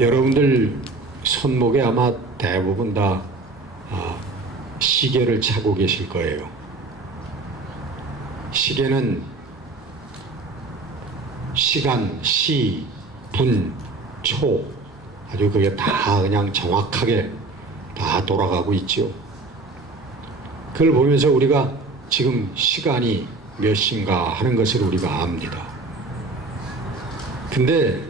여러분들 손목에 아마 대부분 다 시계를 차고 계실 거예요. 시계는 시간, 시, 분, 초 아주 그게 다 그냥 정확하게 다 돌아가고 있죠. 그걸 보면서 우리가 지금 시간이 몇 시인가 하는 것을 우리가 압니다. 근데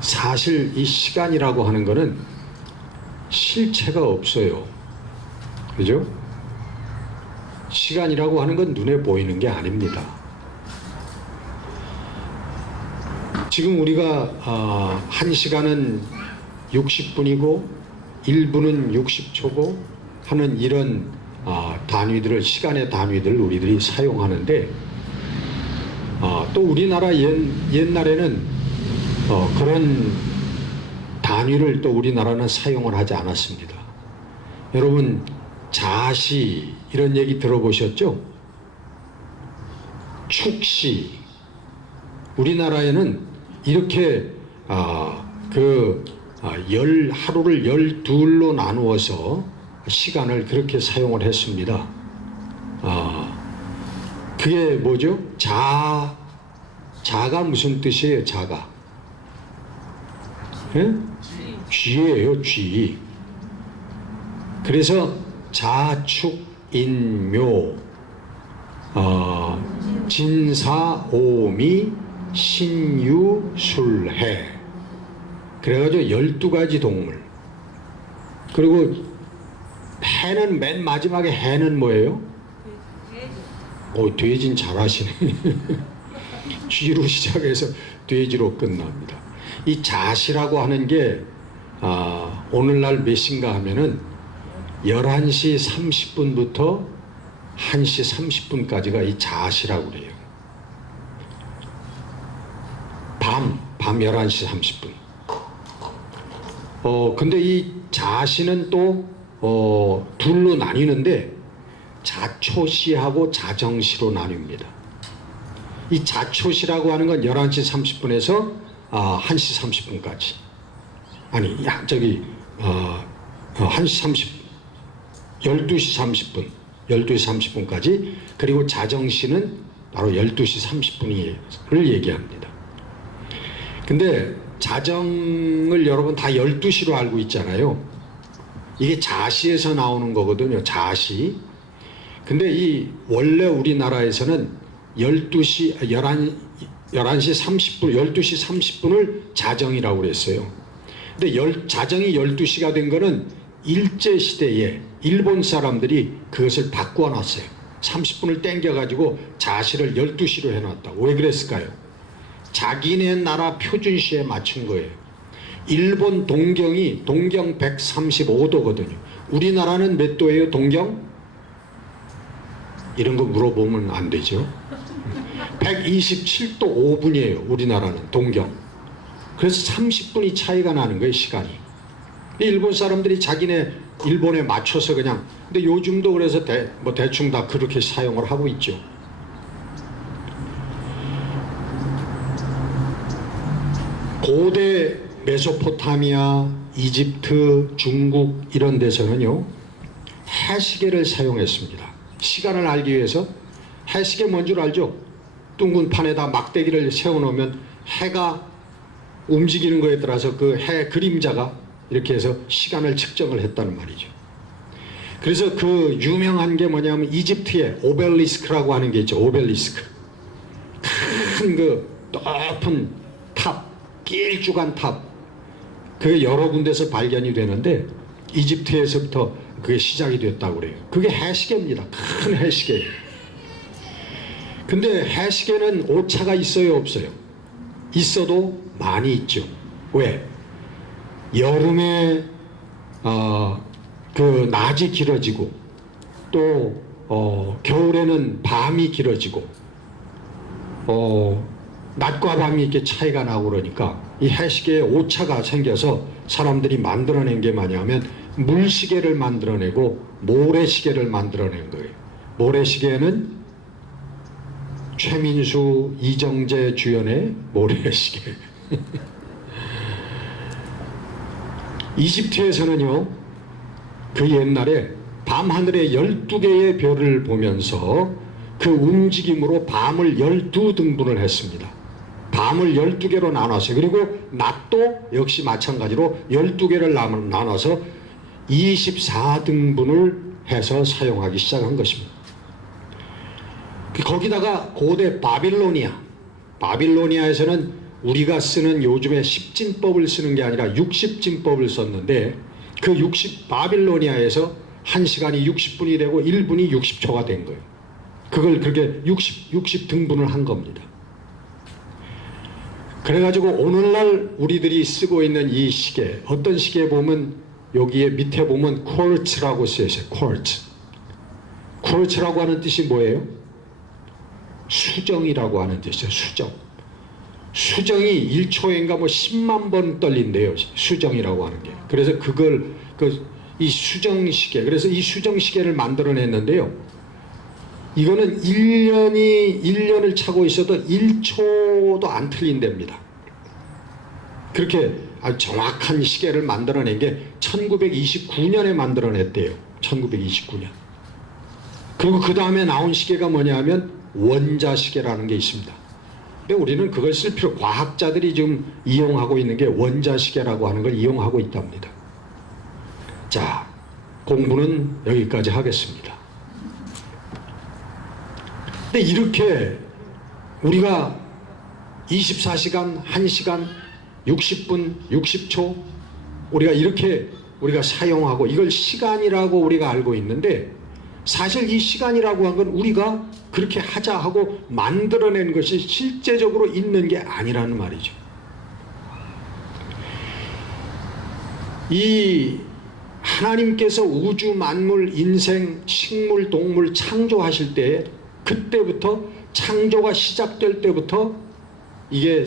사실 이 시간이라고 하는 것은 실체가 없어요. 그죠? 시간이라고 하는 건 눈에 보이는 게 아닙니다. 지금 우리가 1시간은 60분이고 1분은 60초고 하는 이런 단위들을, 시간의 단위들을 우리들이 사용하는데 또 우리나라 옛날에는 그런 단위를 또 우리나라는 사용을 하지 않았습니다. 여러분 자시 이런 얘기 들어보셨죠? 축시. 우리나라에는 이렇게 하루를 12로 나누어서 시간을 그렇게 사용을 했습니다. 그게 뭐죠? 자가 무슨 뜻이에요? 자가 쥐예요. 쥐. 그래서 자축인묘 진사오미 신유술해 그래가지고 12가지 동물. 그리고 해는 맨 마지막에 해는 뭐예요? 돼지는 잘하시네. 쥐로 시작해서 돼지로 끝납니다. 이 자시라고 하는 게 오늘날 몇 시인가 하면은 11시 30분부터 1시 30분까지가 이 자시라고 그래요. 밤 11시 30분. 근데 이 자시는 또 둘로 나뉘는데 자초시하고 자정시로 나뉩니다. 이 자초시라고 하는 건 11시 30분에서 1시 30분까지. 아니, 12시 30분. 12시 30분까지. 그리고 자정시는 바로 12시 30분을 얘기합니다. 근데 자정을 여러분 다 12시로 알고 있잖아요. 이게 자시에서 나오는 거거든요. 자시. 근데 이 원래 우리나라에서는 11시 30분, 12시 30분을 자정이라고 그랬어요. 근데 자정이 12시가 된 거는 일제시대에 일본 사람들이 그것을 바꾸어 놨어요. 30분을 땡겨가지고 자시를 12시로 해놨다고. 왜 그랬을까요? 자기네 나라 표준시에 맞춘 거예요. 일본 동경 135도거든요. 우리나라는 몇 도예요? 동경? 이런 거 물어보면 안 되죠. 127도 5분이에요. 우리나라는 동경. 그래서 30분이 차이가 나는 거예요. 시간이. 일본 사람들이 자기네 일본에 맞춰서 그냥. 근데 요즘도 그래서 대충 다 그렇게 사용을 하고 있죠. 고대 메소포타미아, 이집트, 중국 이런 데서는요 해시계를 사용했습니다. 시간을 알기 위해서. 해시계 뭔 줄 알죠? 둥근 판에다 막대기를 세워놓으면 해가 움직이는 거에 따라서 그 해 그림자가 이렇게 해서 시간을 측정을 했다는 말이죠. 그래서 그 유명한 게 뭐냐면 이집트에 오벨리스크라고 하는 게 있죠. 오벨리스크. 큰 그 높은 탑, 길쭉한 탑. 그게 여러 군데서 발견이 되는데 이집트에서부터 그게 시작이 됐다고 그래요. 그게 해시계입니다. 큰 해시계예요. 근데 해시계는 오차가 있어요, 없어요? 있어도 많이 있죠. 왜? 여름에 그 낮이 길어지고 또 겨울에는 밤이 길어지고 낮과 밤이 이렇게 차이가 나고 그러니까 이 해시계에 오차가 생겨서 사람들이 만들어낸 게 뭐냐면 물시계를 만들어내고 모래시계를 만들어낸 거예요. 모래시계는 최민수, 이정재 주연의 모래시계. 이집트에서는요, 그 옛날에 밤하늘에 12개의 별을 보면서 그 움직임으로 밤을 12등분을 했습니다. 밤을 12개로 나눴어요. 그리고 낮도 역시 마찬가지로 12개를 나눠서 24등분을 해서 사용하기 시작한 것입니다. 거기다가 고대 바빌로니아에서는 우리가 쓰는 요즘에 10진법을 쓰는 게 아니라 60진법을 썼는데, 그 바빌로니아에서 1시간이 60분이 되고 1분이 60초가 된 거예요. 그걸 그렇게 60등분을 한 겁니다. 그래가지고 오늘날 우리들이 쓰고 있는 이 시계, 어떤 시계에 보면 여기에 밑에 보면 쿼르츠라고 쓰여있어요. 쿼르츠라고 하는 뜻이 뭐예요? 수정이라고 하는 뜻이에요. 수정이 1초인가 뭐 10만 번 떨린대요. 수정이라고 하는 게. 그래서 이 수정시계, 그래서 이 수정시계를 만들어냈는데요. 이거는 1년을 차고 있어도 1초도 안 틀린답니다. 그렇게 아주 정확한 시계를 만들어낸 게 1929년에 만들어냈대요. 1929년. 그리고 그 다음에 나온 시계가 뭐냐 하면 원자시계라는 게 있습니다. 근데 우리는 그걸 쓸 필요, 과학자들이 좀 이용하고 있는 게 원자시계라고 하는 걸 이용하고 있답니다. 자, 공부는 여기까지 하겠습니다. 근데 이렇게 우리가 24시간, 1시간, 60분, 60초 우리가 사용하고 이걸 시간이라고 우리가 알고 있는데, 사실 이 시간이라고 한 건 우리가 그렇게 하자 하고 만들어낸 것이 실제적으로 있는 게 아니라는 말이죠. 이 하나님께서 우주 만물, 인생, 식물, 동물 창조하실 때, 그때부터 창조가 시작될 때부터 이게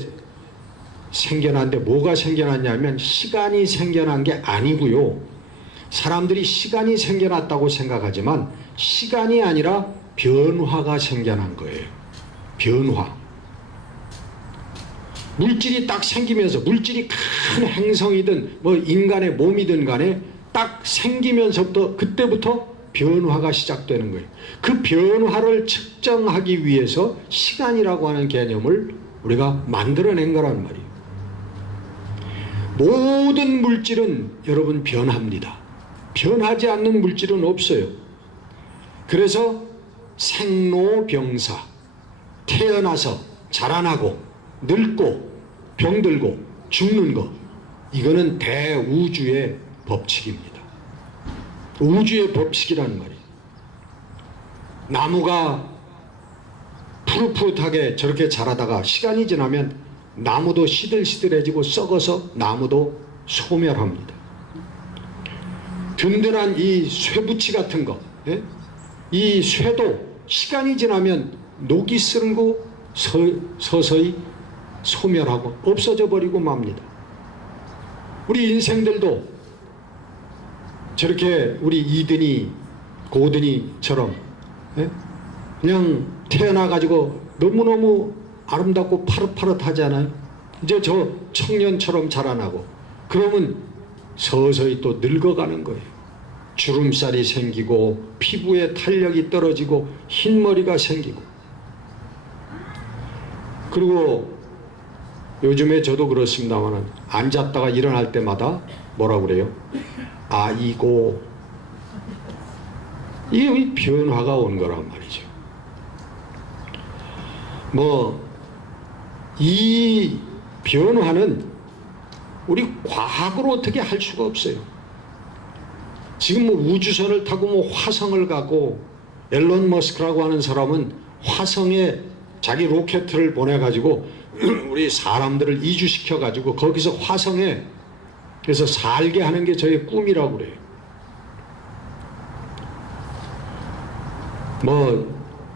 생겨났는데, 뭐가 생겨났냐면 시간이 생겨난 게 아니고요. 사람들이 시간이 생겨났다고 생각하지만 시간이 아니라 변화가 생겨난 거예요. 변화. 물질이 딱 생기면서, 물질이 큰 행성이든 뭐 인간의 몸이든 간에 딱 생기면서부터, 그때부터 변화가 시작되는 거예요. 그 변화를 측정하기 위해서 시간이라고 하는 개념을 우리가 만들어낸 거란 말이에요. 모든 물질은 여러분 변합니다. 변하지 않는 물질은 없어요. 그래서 생로병사, 태어나서 자라나고 늙고 병들고 죽는 것, 이거는 대우주의 법칙입니다. 우주의 법칙이라는 말이에요. 나무가 푸릇푸릇하게 저렇게 자라다가 시간이 지나면 나무도 시들시들해지고 썩어서 나무도 소멸합니다. 든든한 이 쇠붙이 같은 거, 예? 이 쇠도 시간이 지나면 녹이 쓸고 서서히 소멸하고 없어져 버리고 맙니다. 우리 인생들도 저렇게 우리 이든이 고든이처럼, 예? 그냥 태어나가지고 너무너무 아름답고 파릇파릇하지 않아요? 이제 저 청년처럼 자라나고 그러면 서서히 또 늙어가는 거예요. 주름살이 생기고 피부에 탄력이 떨어지고 흰머리가 생기고. 그리고 요즘에 저도 그렇습니다만 앉았다가 일어날 때마다 뭐라고 그래요? 아이고. 이게 변화가 온 거란 말이죠. 이 변화는 우리 과학으로 어떻게 할 수가 없어요. 지금 우주선을 타고 화성을 가고, 앨런 머스크라고 하는 사람은 화성에 자기 로켓을 보내가지고 우리 사람들을 이주시켜가지고 거기서 화성에 그래서 살게 하는 게 저의 꿈이라고 그래요.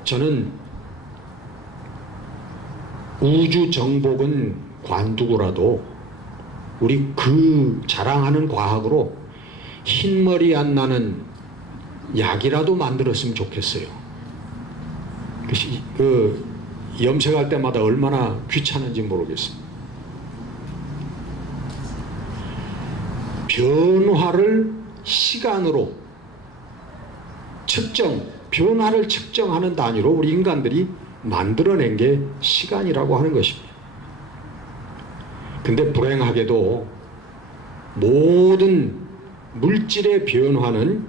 저는 우주 정복은 관두고라도 우리 그 자랑하는 과학으로 흰머리 안 나는 약이라도 만들었으면 좋겠어요. 염색할 때마다 얼마나 귀찮은지 모르겠어요. 변화를 시간으로 변화를 측정하는 단위로 우리 인간들이 만들어낸 게 시간이라고 하는 것입니다. 근데 불행하게도 모든 물질의 변화는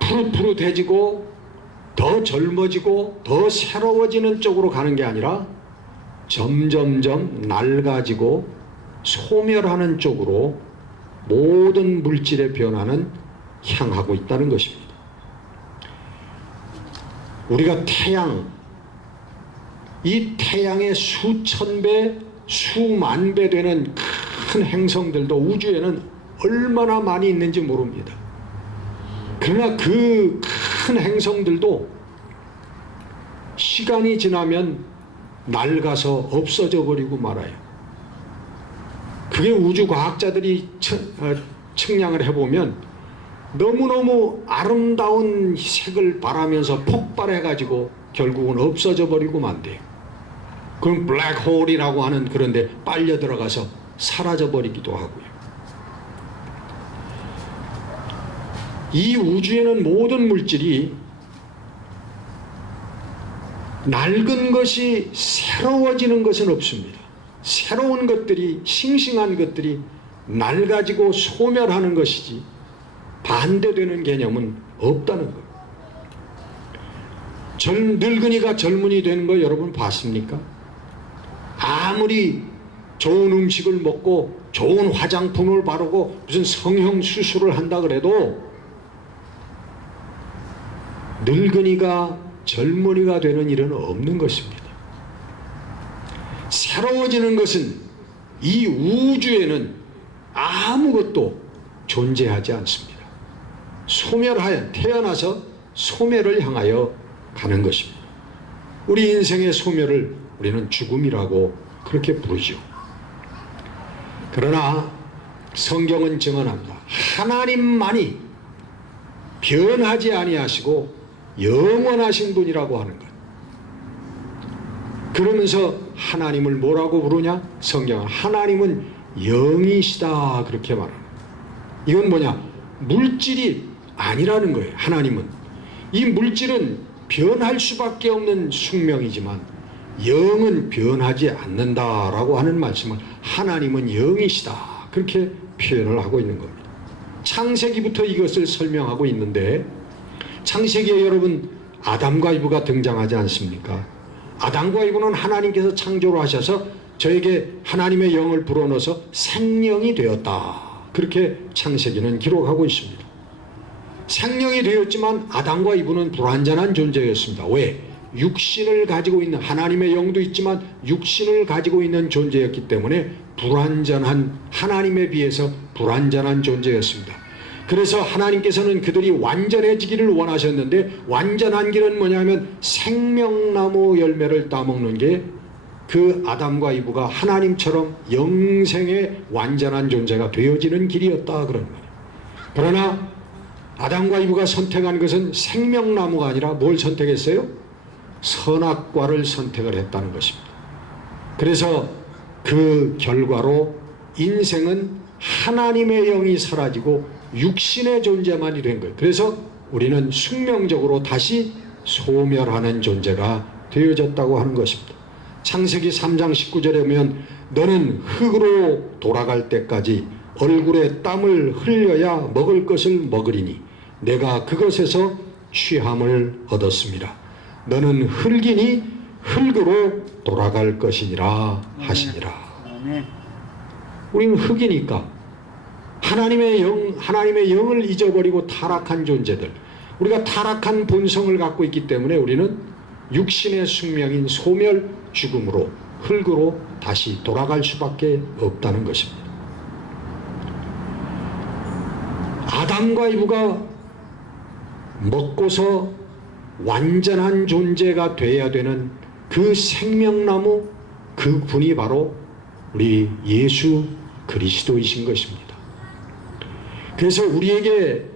푸릇푸릇해지고 더 젊어지고 더 새로워지는 쪽으로 가는 게 아니라 점점점 낡아지고 소멸하는 쪽으로 모든 물질의 변화는 향하고 있다는 것입니다. 우리가 이 태양의 수천 배, 수만 배 되는 큰 행성들도 우주에는 얼마나 많이 있는지 모릅니다. 그러나 그 큰 행성들도 시간이 지나면 낡아서 없어져 버리고 말아요. 그게 우주 과학자들이 측량을 해보면 너무너무 아름다운 색을 발하면서 폭발해가지고 결국은 없어져 버리고 만대요. 그럼 블랙홀이라고 하는 그런 데 빨려 들어가서 사라져 버리기도 하고요. 이 우주에는 모든 물질이 낡은 것이 새로워지는 것은 없습니다. 새로운 것들이, 싱싱한 것들이 낡아지고 소멸하는 것이지 반대되는 개념은 없다는 거예요. 늙은이가 젊은이 되는 거 여러분 봤습니까? 아무리 좋은 음식을 먹고 좋은 화장품을 바르고 무슨 성형 수술을 한다 그래도 늙은이가 젊은이가 되는 일은 없는 것입니다. 새로워지는 것은 이 우주에는 아무것도 존재하지 않습니다. 태어나서 소멸을 향하여 가는 것입니다. 우리 인생의 소멸을 우리는 죽음이라고 그렇게 부르죠. 그러나 성경은 증언합니다. 하나님만이 변하지 아니하시고 영원하신 분이라고 하는 것. 그러면서 하나님을 뭐라고 부르냐? 성경은 하나님은 영이시다 그렇게 말합니다. 이건 뭐냐? 물질이 아니라는 거예요. 하나님은. 이 물질은 변할 수밖에 없는 숙명이지만 영은 변하지 않는다라고 하는 말씀을 하나님은 영이시다 그렇게 표현을 하고 있는 겁니다. 창세기부터 이것을 설명하고 있는데 창세기에 여러분 아담과 이브가 등장하지 않습니까? 아담과 이브는 하나님께서 창조를 하셔서 저에게 하나님의 영을 불어넣어서 생명이 되었다 그렇게 창세기는 기록하고 있습니다. 생명이 되었지만 아담과 이브는 불완전한 존재였습니다. 왜? 육신을 가지고 있는, 하나님의 영도 있지만 육신을 가지고 있는 존재였기 때문에 하나님에 비해서 불완전한 존재였습니다. 그래서 하나님께서는 그들이 완전해지기를 원하셨는데 완전한 길은 뭐냐면 생명나무 열매를 따먹는 게 그 아담과 이브가 하나님처럼 영생의 완전한 존재가 되어지는 길이었다 그런 거예요. 그러나 아담과 이브가 선택한 것은 생명나무가 아니라 뭘 선택했어요? 선악과를 선택을 했다는 것입니다. 그래서 그 결과로 인생은 하나님의 영이 사라지고 육신의 존재만이 된 거예요. 그래서 우리는 숙명적으로 다시 소멸하는 존재가 되어졌다고 하는 것입니다. 창세기 3장 19절에 보면 너는 흙으로 돌아갈 때까지 얼굴에 땀을 흘려야 먹을 것을 먹으리니 내가 그것에서 취함을 얻었습니다. 너는 흙이니 흙으로 돌아갈 것이니라 하시니라. 우리는 흙이니까 하나님의 영을 잊어버리고 타락한 존재들, 우리가 타락한 본성을 갖고 있기 때문에 우리는 육신의 숙명인 소멸, 죽음으로 흙으로 다시 돌아갈 수밖에 없다는 것입니다. 아담과 이브가 먹고서 완전한 존재가 되어야 되는 그 생명나무, 그 분이 바로 우리 예수 그리스도이신 것입니다. 그래서 우리에게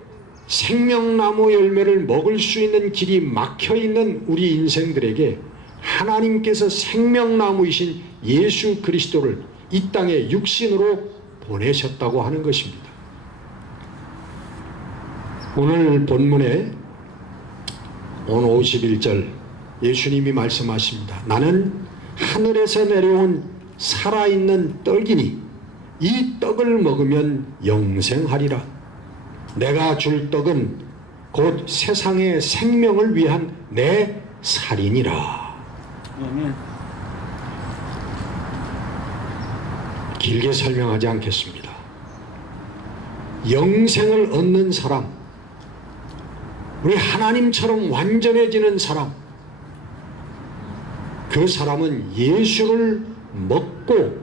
생명나무 열매를 먹을 수 있는 길이 막혀있는 우리 인생들에게 하나님께서 생명나무이신 예수 그리스도를 이 땅에 육신으로 보내셨다고 하는 것입니다. 오늘 본문에 오늘 51절 예수님이 말씀하십니다. 나는 하늘에서 내려온 살아있는 떡이니 이 떡을 먹으면 영생하리라. 내가 줄 떡은 곧 세상의 생명을 위한 내 살이니라. 길게 설명하지 않겠습니다. 영생을 얻는 사람, 우리 하나님처럼 완전해지는 사람, 그 사람은 예수를 먹고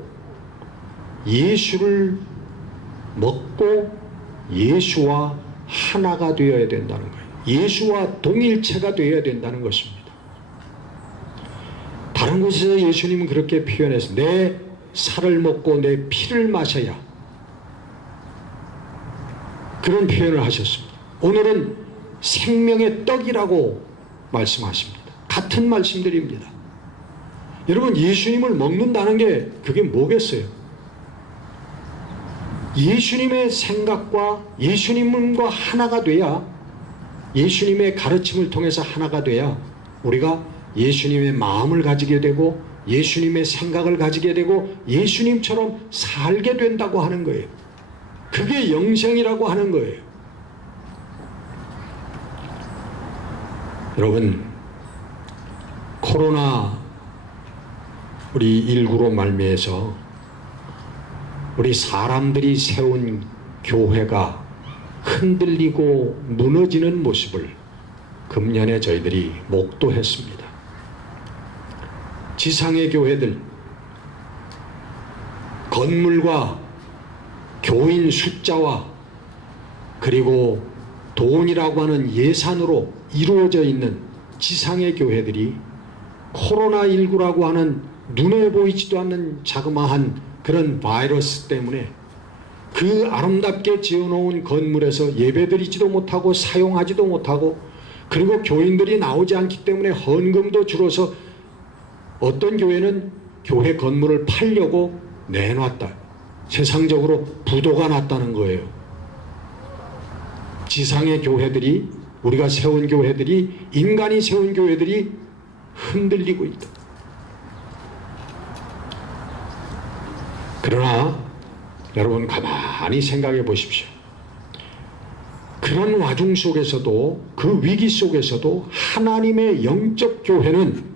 예수와 하나가 되어야 된다는 거예요. 예수와 동일체가 되어야 된다는 것입니다. 다른 곳에서 예수님은 그렇게 표현해서 내 살을 먹고 내 피를 마셔야, 그런 표현을 하셨습니다. 오늘은 생명의 떡이라고 말씀하십니다. 같은 말씀드립니다. 여러분, 예수님을 먹는다는 게 그게 뭐겠어요? 예수님의 생각과 예수님과 하나가 돼야, 예수님의 가르침을 통해서 하나가 돼야 우리가 예수님의 마음을 가지게 되고 예수님의 생각을 가지게 되고 예수님처럼 살게 된다고 하는 거예요. 그게 영생이라고 하는 거예요. 여러분, 코로나 우리 19로 말미에서 우리 사람들이 세운 교회가 흔들리고 무너지는 모습을 금년에 저희들이 목도했습니다. 지상의 교회들, 건물과 교인 숫자와 그리고 돈이라고 하는 예산으로 이루어져 있는 지상의 교회들이 코로나19라고 하는 눈에 보이지도 않는 자그마한 그런 바이러스 때문에 그 아름답게 지어놓은 건물에서 예배드리지도 못하고 사용하지도 못하고, 그리고 교인들이 나오지 않기 때문에 헌금도 줄어서 어떤 교회는 교회 건물을 팔려고 내놨다. 세상적으로 부도가 났다는 거예요. 지상의 교회들이, 우리가 세운 교회들이, 인간이 세운 교회들이 흔들리고 있다. 그러나 여러분, 가만히 생각해 보십시오. 그런 와중 속에서도, 그 위기 속에서도 하나님의 영적 교회는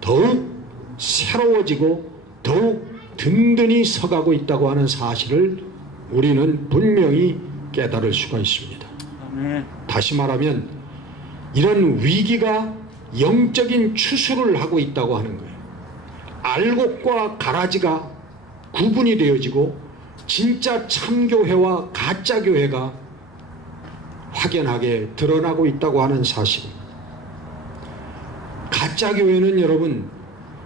더욱 새로워지고 더욱 든든히 서가고 있다고 하는 사실을 우리는 분명히 깨달을 수가 있습니다. 다시 말하면 이런 위기가 영적인 추수를 하고 있다고 하는 거예요. 알곡과 가라지가 구분이 되어지고 진짜 참교회와 가짜교회가 확연하게 드러나고 있다고 하는 사실입니다. 가짜교회는 여러분,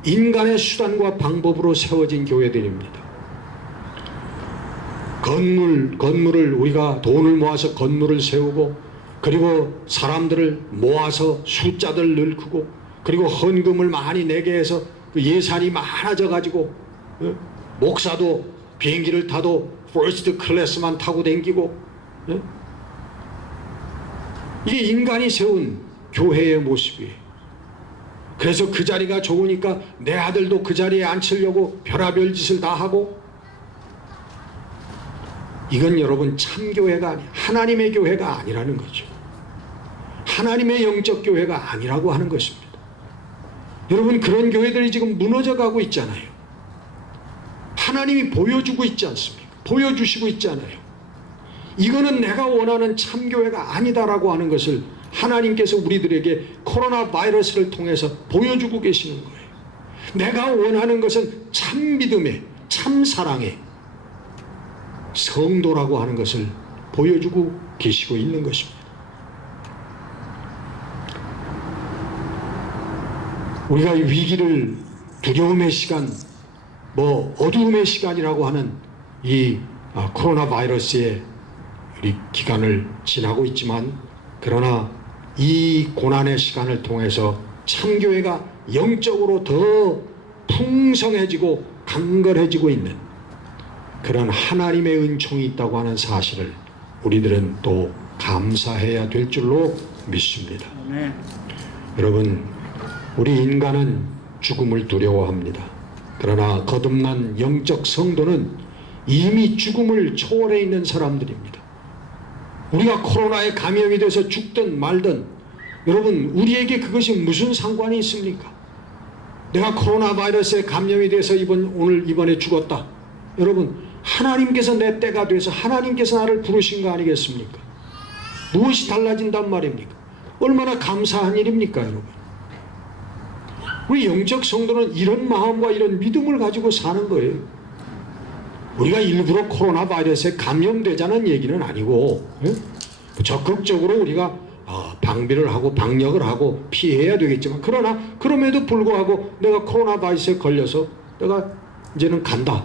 인간의 수단과 방법으로 세워진 교회들입니다. 건물을 우리가 돈을 모아서 건물을 세우고, 그리고 사람들을 모아서 숫자들 늘크고, 그리고 헌금을 많이 내게 해서 그 예산이 많아져 가지고 목사도 비행기를 타도 퍼스트 클래스만 타고 댕기고, 이게 인간이 세운 교회의 모습이에요. 그래서 그 자리가 좋으니까 내 아들도 그 자리에 앉히려고 별의별 짓을 다 하고, 이건 여러분 참교회가 아니에요. 하나님의 교회가 아니라는 거죠. 하나님의 영적 교회가 아니라고 하는 것입니다. 여러분, 그런 교회들이 지금 무너져 가고 있잖아요. 하나님이 보여주고 있지 않습니까? 보여주시고 있잖아요. 이거는 내가 원하는 참교회가 아니다라고 하는 것을 하나님께서 우리들에게 코로나 바이러스를 통해서 보여주고 계시는 거예요. 내가 원하는 것은 참 믿음의, 참 사랑의 성도라고 하는 것을 보여주고 계시고 있는 것입니다. 우리가 이 위기를, 두려움의 시간, 어두움의 시간이라고 하는 이 코로나 바이러스의 우리 기간을 지나고 있지만, 그러나 이 고난의 시간을 통해서 참교회가 영적으로 더 풍성해지고 강건해지고 있는, 그런 하나님의 은총이 있다고 하는 사실을 우리들은 또 감사해야 될 줄로 믿습니다. 여러분, 우리 인간은 죽음을 두려워합니다. 그러나 거듭난 영적 성도는 이미 죽음을 초월해 있는 사람들입니다. 우리가 코로나에 감염이 돼서 죽든 말든 여러분, 우리에게 그것이 무슨 상관이 있습니까? 내가 코로나 바이러스에 감염이 돼서 이번에 죽었다. 여러분, 하나님께서 내 때가 돼서 하나님께서 나를 부르신 거 아니겠습니까? 무엇이 달라진단 말입니까? 얼마나 감사한 일입니까, 여러분? 우리 영적 성도는 이런 마음과 이런 믿음을 가지고 사는 거예요. 우리가 일부러 코로나 바이러스에 감염되자는 얘기는 아니고, 적극적으로 우리가 방비를 하고 방역을 하고 피해야 되겠지만, 그러나 그럼에도 불구하고 내가 코로나 바이러스에 걸려서 내가 이제는 간다.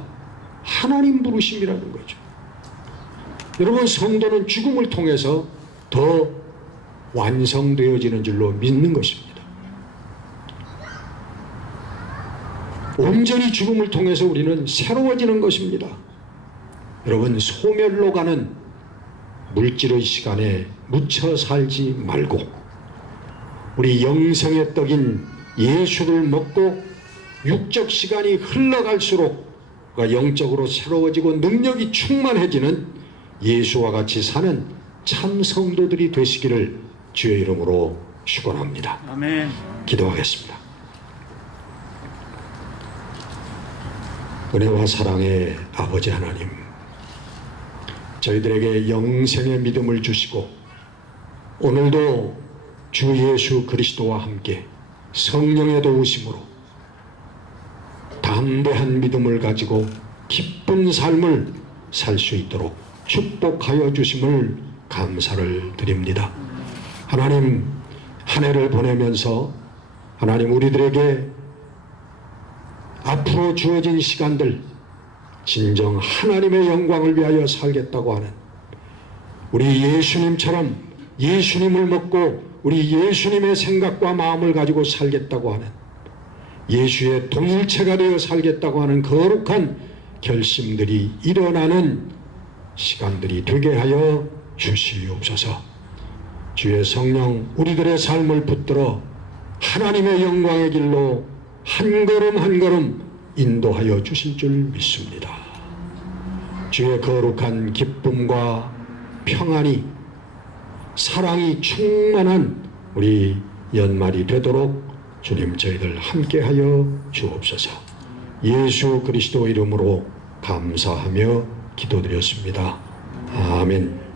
하나님 부르심이라는 거죠. 여러분, 성도는 죽음을 통해서 더 완성되어지는 줄로 믿는 것입니다. 온전히 죽음을 통해서 우리는 새로워지는 것입니다. 여러분, 소멸로 가는 물질의 시간에 묻혀 살지 말고 우리 영생의 떡인 예수를 먹고 육적 시간이 흘러갈수록 영적으로 새로워지고 능력이 충만해지는 예수와 같이 사는 참 성도들이 되시기를 주의 이름으로 축원합니다. 아멘. 기도하겠습니다. 은혜와 사랑의 아버지 하나님, 저희들에게 영생의 믿음을 주시고 오늘도 주 예수 그리스도와 함께 성령의 도우심으로 담대한 믿음을 가지고 기쁜 삶을 살 수 있도록 축복하여 주심을 감사를 드립니다. 하나님, 한 해를 보내면서 하나님, 우리들에게 앞으로 주어진 시간들 진정 하나님의 영광을 위하여 살겠다고 하는 우리 예수님처럼 예수님을 먹고 우리 예수님의 생각과 마음을 가지고 살겠다고 하는 예수의 동일체가 되어 살겠다고 하는 거룩한 결심들이 일어나는 시간들이 되게 하여 주시옵소서. 주의 성령 우리들의 삶을 붙들어 하나님의 영광의 길로 한 걸음 한 걸음 인도하여 주실 줄 믿습니다. 주의 거룩한 기쁨과 평안이, 사랑이 충만한 우리 연말이 되도록 주님, 저희들 함께하여 주옵소서. 예수 그리스도 이름으로 감사하며 기도드렸습니다. 아멘.